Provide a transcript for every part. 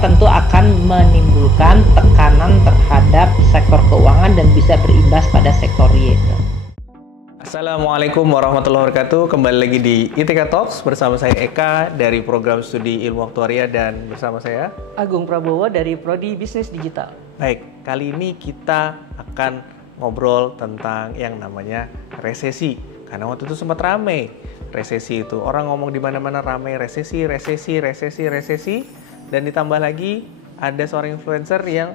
tentu akan menimbulkan tekanan terhadap sektor keuangan dan bisa berimbas pada sektor real. Assalamualaikum warahmatullahi wabarakatuh. Kembali lagi di ITK Talks bersama saya Eka dari program studi ilmu aktuaria dan bersama saya Agung Prabowo dari Prodi Bisnis Digital. Baik, kali ini kita akan ngobrol tentang yang namanya resesi. Karena waktu itu sempat rame resesi itu. Orang ngomong di mana-mana rame resesi. Dan ditambah lagi ada seorang influencer yang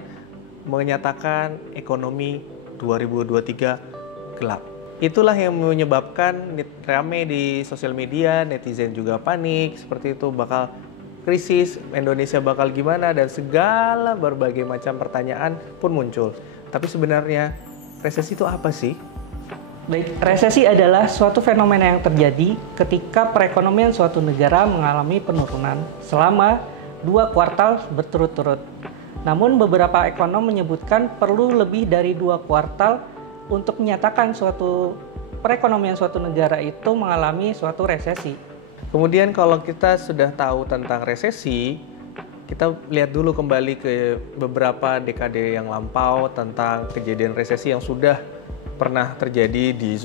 menyatakan ekonomi 2023 gelap. Itulah yang menyebabkan rame di sosial media, netizen juga panik, seperti itu bakal krisis, Indonesia bakal gimana, dan segala berbagai macam pertanyaan pun muncul. Tapi sebenarnya resesi itu apa sih? Baik, resesi adalah suatu fenomena yang terjadi ketika perekonomian suatu negara mengalami penurunan selama 2 kuartal berturut-turut. Namun beberapa ekonom menyebutkan perlu lebih dari 2 kuartal untuk menyatakan suatu perekonomian suatu negara itu mengalami suatu resesi. Kemudian kalau kita sudah tahu tentang resesi, kita lihat dulu kembali ke beberapa dekade yang lampau tentang kejadian resesi yang sudah pernah terjadi di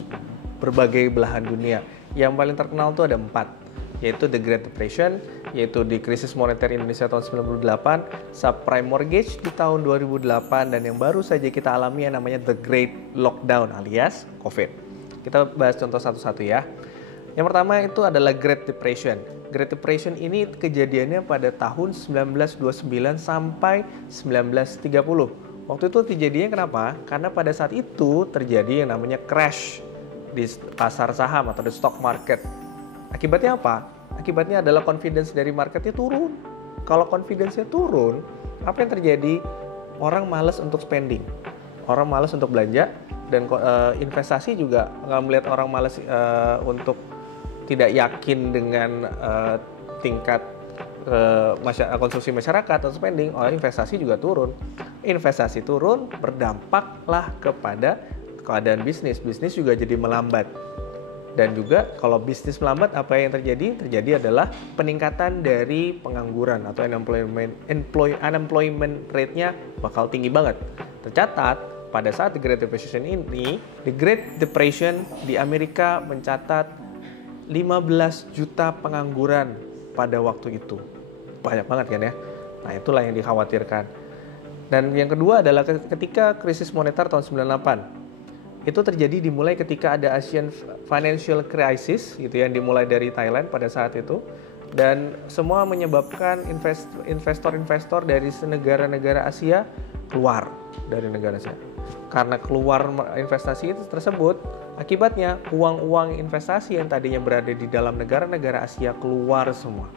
berbagai belahan dunia. Yang paling terkenal itu ada 4, yaitu The Great Depression, yaitu di krisis moneter Indonesia tahun 98, subprime mortgage di tahun 2008, dan yang baru saja kita alami yang namanya The Great Lockdown alias COVID. Kita bahas contoh satu-satu ya. Yang pertama itu adalah Great Depression. Great Depression ini kejadiannya pada tahun 1929 sampai 1930. Waktu itu kejadiannya kenapa? Karena pada saat itu terjadi yang namanya crash di pasar saham atau di stock market. Akibatnya apa? Akibatnya adalah confidence dari marketnya turun. Kalau confidence-nya turun, apa yang terjadi? Orang malas untuk spending, orang malas untuk belanja, dan investasi juga melihat orang malas untuk tidak yakin dengan tingkat konsumsi masyarakat atau spending, investasi juga turun. Investasi turun berdampaklah kepada keadaan bisnis. Bisnis juga jadi melambat. Dan juga kalau bisnis melambat, apa yang terjadi? Terjadi adalah peningkatan dari pengangguran atau unemployment rate-nya bakal tinggi banget. Tercatat pada saat The Great Depression ini, The Great Depression di Amerika mencatat 15 juta pengangguran pada waktu itu. Banyak banget kan ya? Nah, itulah yang dikhawatirkan. Dan yang kedua adalah ketika krisis moneter tahun 98. Itu terjadi dimulai ketika ada Asian Financial Crisis gitu yang dimulai dari Thailand pada saat itu, dan semua menyebabkan investor-investor dari negara-negara Asia keluar dari negara Asia. Karena keluar investasi itu tersebut, akibatnya uang-uang investasi yang tadinya berada di dalam negara-negara Asia keluar semua.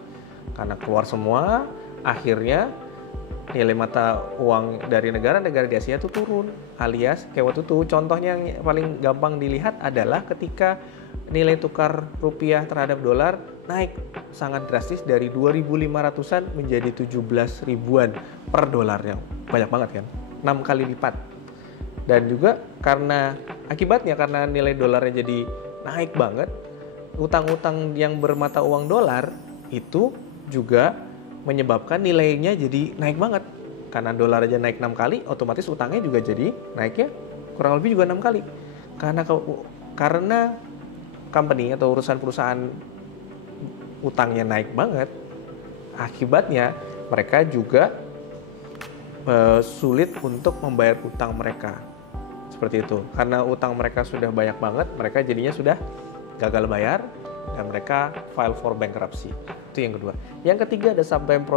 Karena keluar semua, akhirnya nilai mata uang dari negara-negara di Asia itu turun, alias kayak waktu itu contohnya yang paling gampang dilihat adalah ketika nilai tukar rupiah terhadap dolar naik sangat drastis dari 2.500-an menjadi 17 ribuan per dolarnya. Banyak banget kan? 6 kali lipat. Dan juga akibatnya karena nilai dolarnya jadi naik banget, utang-utang yang bermata uang dolar itu juga menyebabkan nilainya jadi naik banget. Karena dolar aja naik 6 kali, otomatis utangnya juga jadi naiknya kurang lebih juga 6 kali. Karena company atau perusahaan utangnya naik banget, akibatnya mereka juga sulit untuk membayar utang mereka. Seperti itu. Karena utang mereka sudah banyak banget, mereka jadinya sudah gagal bayar dan mereka file for bankruptcy. Itu yang kedua. Yang ketiga ada subprime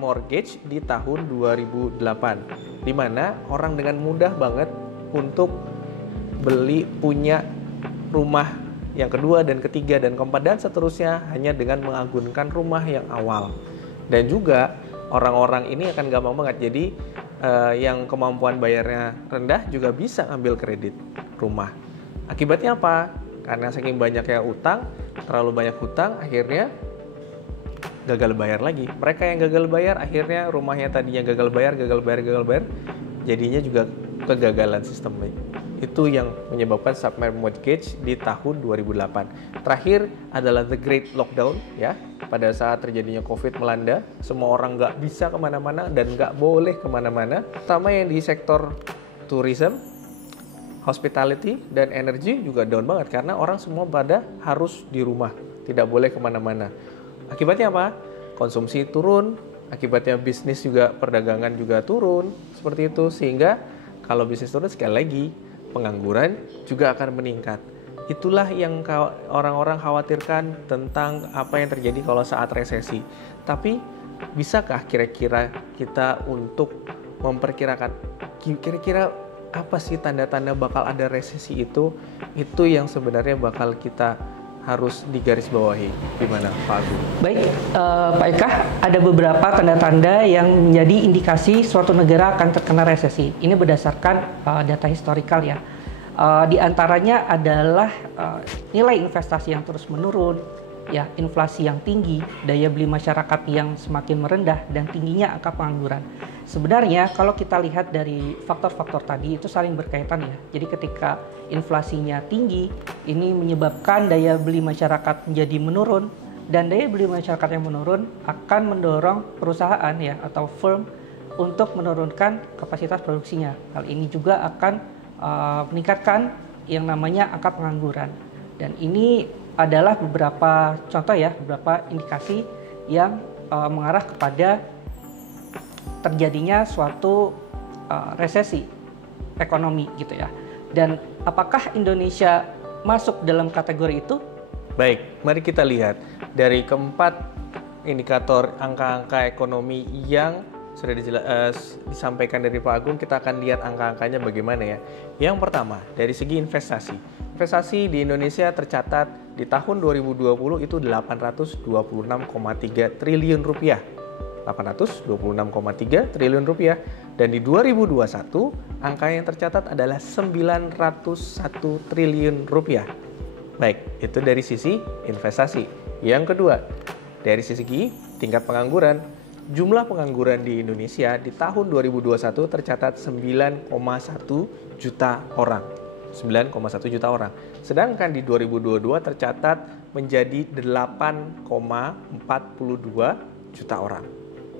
mortgage di tahun 2008, di mana orang dengan mudah banget untuk punya rumah yang kedua dan ketiga dan keempat dan seterusnya hanya dengan mengagunkan rumah yang awal. Dan juga orang-orang ini akan gampang banget. Jadi yang kemampuan bayarnya rendah juga bisa ambil kredit rumah. Akibatnya apa? Karena saking banyaknya utang, terlalu banyak hutang, akhirnya gagal bayar lagi. Mereka yang gagal bayar, akhirnya rumahnya tadinya gagal bayar, jadinya juga kegagalan sistemnya. Itu yang menyebabkan subprime mortgage di tahun 2008. Terakhir adalah The Great Lockdown, ya. pada saat terjadinya COVID melanda, semua orang nggak bisa kemana-mana dan nggak boleh kemana-mana, terutama yang di sektor tourism, hospitality, dan energy juga down banget karena orang semua pada harus di rumah, tidak boleh kemana-mana. Akibatnya apa? Konsumsi turun, akibatnya bisnis juga, perdagangan juga turun, seperti itu. Sehingga kalau bisnis turun, sekali lagi, pengangguran juga akan meningkat. Itulah yang orang-orang khawatirkan tentang apa yang terjadi kalau saat resesi. Tapi bisakah kira-kira kita untuk memperkirakan kira-kira apa sih tanda-tanda bakal ada resesi itu? Itu yang sebenarnya bakal kita harus digarisbawahi. Gimana Pak Agung? Baik, Pak Eka, ada beberapa tanda-tanda yang menjadi indikasi suatu negara akan terkena resesi. Ini berdasarkan data historikal ya. Di antaranya adalah nilai investasi yang terus menurun, ya, inflasi yang tinggi, daya beli masyarakat yang semakin merendah, dan tingginya angka pengangguran. Sebenarnya kalau kita lihat dari faktor-faktor tadi itu saling berkaitan ya. Jadi ketika inflasinya tinggi, ini menyebabkan daya beli masyarakat menjadi menurun, dan daya beli masyarakat yang menurun akan mendorong perusahaan ya atau firm untuk menurunkan kapasitas produksinya. Hal ini juga akan meningkatkan yang namanya angka pengangguran, dan ini adalah beberapa contoh ya, beberapa indikasi yang mengarah kepada terjadinya suatu resesi ekonomi gitu ya. Dan apakah Indonesia masuk dalam kategori itu? Baik, mari kita lihat dari keempat indikator angka-angka ekonomi yang sudah disampaikan dari Pak Agung, kita akan lihat angka-angkanya bagaimana ya. Yang pertama, dari segi investasi. Investasi di Indonesia tercatat di tahun 2020 itu 826,3 triliun rupiah. 826,3 triliun rupiah. Dan di 2021, angka yang tercatat adalah 901 triliun rupiah. Baik, itu dari sisi investasi. Yang kedua, dari sisi tingkat pengangguran. Jumlah pengangguran di Indonesia di tahun 2021 tercatat 9,1 juta orang. 9,1 juta orang. Sedangkan di 2022 tercatat menjadi 8,42 juta orang.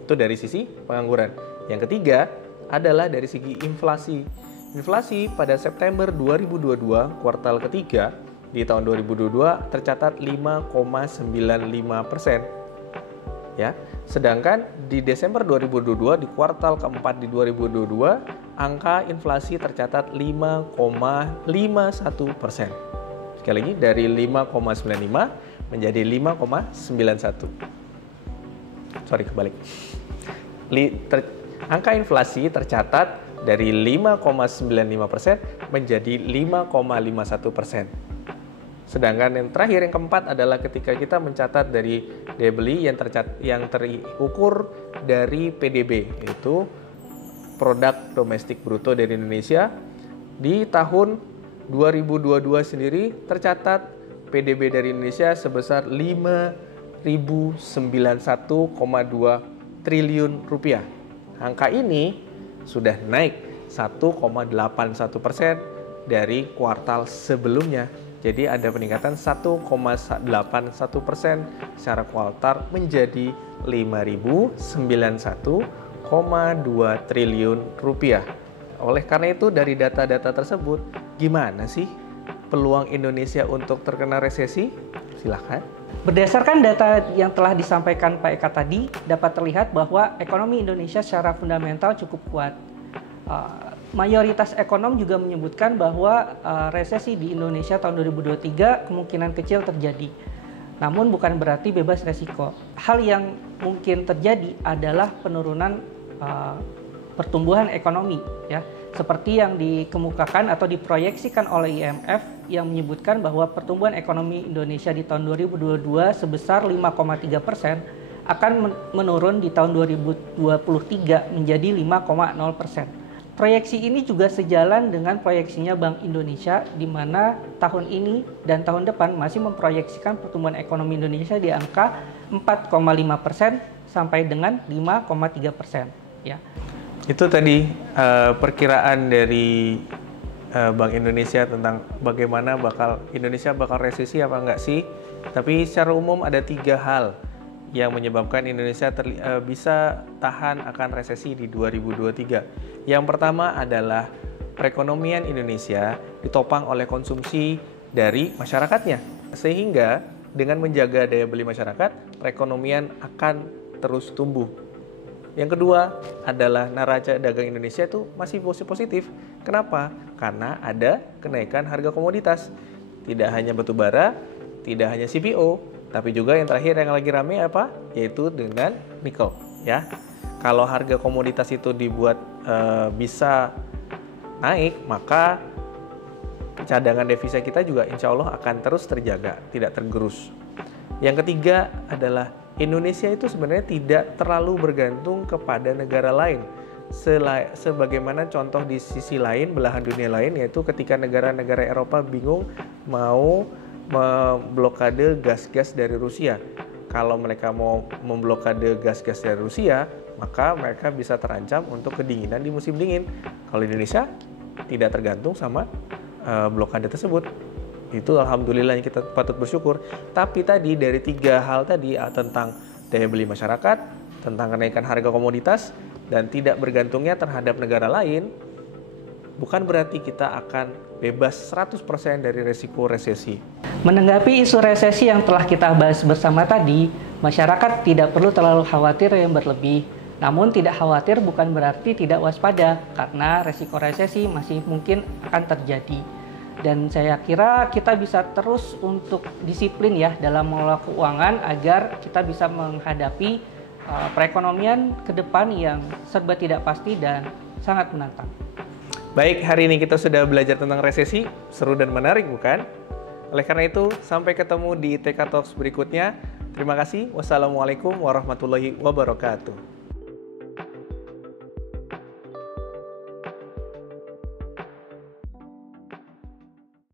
Itu dari sisi pengangguran. Yang ketiga adalah dari segi inflasi. Inflasi pada September 2022 kuartal ketiga di tahun 2022 tercatat 5,95%. Ya, sedangkan di Desember 2022 di kuartal keempat di 2022 angka inflasi tercatat 5,51%. Sekali lagi dari 5,95 menjadi 5,91. Sorry, kebalik. Angka inflasi tercatat dari 5,95% menjadi 5,51%. Sedangkan yang terakhir, yang keempat adalah ketika kita mencatat dari daya beli yang terukur dari PDB, yaitu produk domestik bruto dari Indonesia. Di tahun 2022 sendiri tercatat PDB dari Indonesia sebesar 5.091,2 triliun rupiah. Angka ini sudah naik 1,81% dari kuartal sebelumnya. Jadi ada peningkatan 1,81% secara kuartal menjadi 5.091,2 triliun rupiah. Oleh karena itu dari data-data tersebut, gimana sih peluang Indonesia untuk terkena resesi? Silahkan. Berdasarkan data yang telah disampaikan Pak Eka tadi, dapat terlihat bahwa ekonomi Indonesia secara fundamental cukup kuat. Mayoritas ekonom juga menyebutkan bahwa resesi di Indonesia tahun 2023 kemungkinan kecil terjadi. Namun bukan berarti bebas resiko. Hal yang mungkin terjadi adalah penurunan pertumbuhan ekonomi, ya, seperti yang dikemukakan atau diproyeksikan oleh IMF yang menyebutkan bahwa pertumbuhan ekonomi Indonesia di tahun 2022 sebesar 5,3% akan menurun di tahun 2023 menjadi 5,0%. Proyeksi ini juga sejalan dengan proyeksinya Bank Indonesia, di mana tahun ini dan tahun depan masih memproyeksikan pertumbuhan ekonomi Indonesia di angka 4,5% sampai dengan 5,3%. Ya. Itu tadi perkiraan dari Bank Indonesia tentang bagaimana Indonesia bakal resesi apa enggak sih. Tapi secara umum ada 3 hal yang menyebabkan Indonesia bisa tahan akan resesi di 2023. Yang pertama adalah perekonomian Indonesia ditopang oleh konsumsi dari masyarakatnya. Sehingga dengan menjaga daya beli masyarakat, perekonomian akan terus tumbuh. Yang kedua adalah neraca dagang Indonesia itu masih positif. Kenapa? Karena ada kenaikan harga komoditas. Tidak hanya batu bara, tidak hanya CPO, tapi juga yang terakhir yang lagi rame apa? Yaitu dengan nikel. Ya, kalau harga komoditas itu dibuat bisa naik, maka cadangan devisa kita juga insya Allah akan terus terjaga, tidak tergerus. Yang ketiga adalah Indonesia itu sebenarnya tidak terlalu bergantung kepada negara lain. Sebagaimana contoh di sisi lain, belahan dunia lain, yaitu ketika negara-negara Eropa bingung mau memblokade gas-gas dari Rusia. Kalau mereka mau memblokade gas-gas dari Rusia, maka mereka bisa terancam untuk kedinginan di musim dingin. Kalau Indonesia tidak tergantung sama blokade tersebut. Itu alhamdulillah yang kita patut bersyukur. Tapi tadi dari 3 hal tadi, tentang daya beli masyarakat, tentang kenaikan harga komoditas, dan tidak bergantungnya terhadap negara lain, bukan berarti kita akan bebas 100% dari resiko resesi. Menanggapi isu resesi yang telah kita bahas bersama tadi, masyarakat tidak perlu terlalu khawatir yang berlebih. Namun tidak khawatir bukan berarti tidak waspada, karena resiko resesi masih mungkin akan terjadi. Dan saya kira kita bisa terus untuk disiplin ya dalam mengelola keuangan agar kita bisa menghadapi perekonomian ke depan yang serba tidak pasti dan sangat menantang. Baik, hari ini kita sudah belajar tentang resesi, seru dan menarik bukan? Oleh karena itu, sampai ketemu di TK Talks berikutnya. Terima kasih. Wassalamualaikum warahmatullahi wabarakatuh.